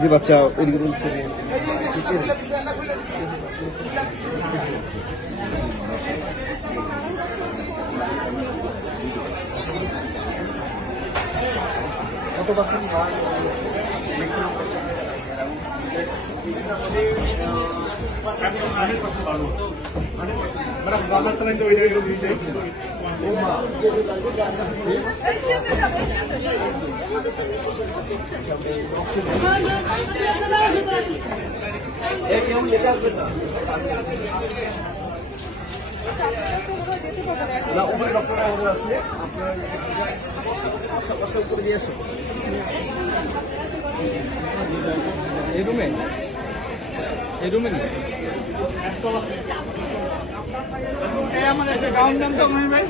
যে বাচ্চা ওদিকে কত পার্সেন্ট উপরে ডক্টর আছে আপনার করে দিয়ে আসো এই রুমে আমার একটা গাউন দাম তো ভাই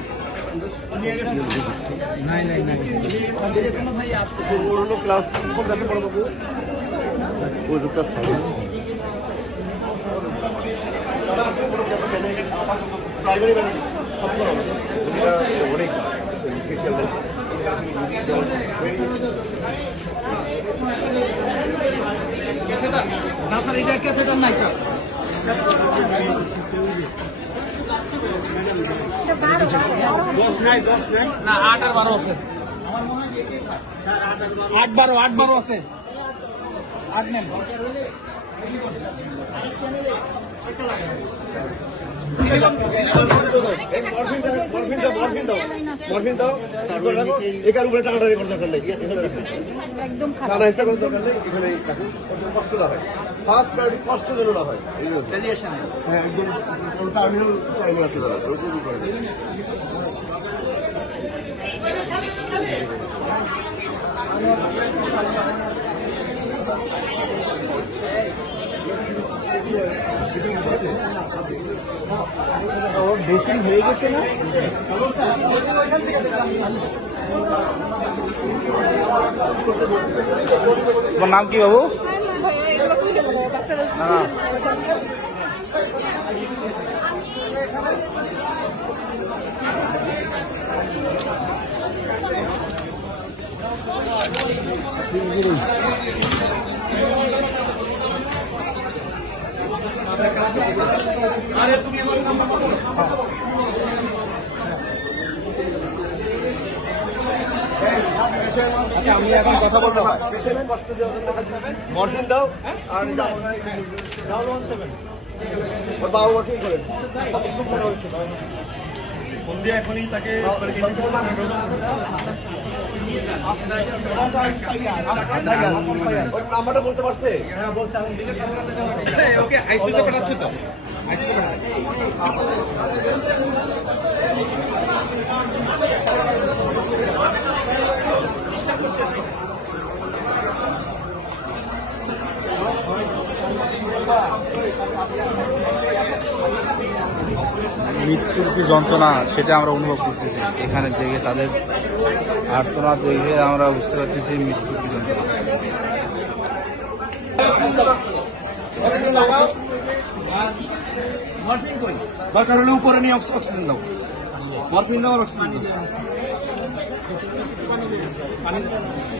নাই কোনো ভাই আছে পুরোনো ক্লাস করতে বড় বাবু ওই ক্লাস প্রাইমারি মানে সব অনেক স্পেশাল না স্যার এটা ক্যাথেটার নাই স্যার দশ নাই না 8 আর 12 আছে আমার মনে হয় 8 12 আছে 8 নেন মরফিন দাও তারপর একার উপরে টাকাটা রেকর্ড দরকার নেই একদম খারাপ দরকার নেই এখানে কষ্ট না হয় ফার্স্ট প্রায়োরিটি কষ্ট যেন না হয় হ্যাঁ একদম টার্মিনাল টাইমার আছে দাদা বেসিং হয়ে গেছে না তোমার নাম কি বাবু? আরে তুমি আমার নাম্বার বলো আচ্ছা আমি এখন কথা বলতে পারি মর্নিং দাও আর ওর বাবা মাকেই করেন ফোন দিয়ে এখনই তাকে নাম্বারটা বলতে পারছে হ্যাঁ বলছে ওকে আইসিইউতে পাঠাচ্ছ তো মৃত্যুর যে যন্ত্রণা সেটা আমরা অনুভব করতেছি এখানে থেকে তাদের আর্তনাদ দেখে আমরা বুঝতে পারতেছি মৃত্যুর কি যন্ত্রণা। দরকার হলে উপরে নিয়ে অক্সিজেন দাও মরফিন দাও আর অক্সিজেন দাও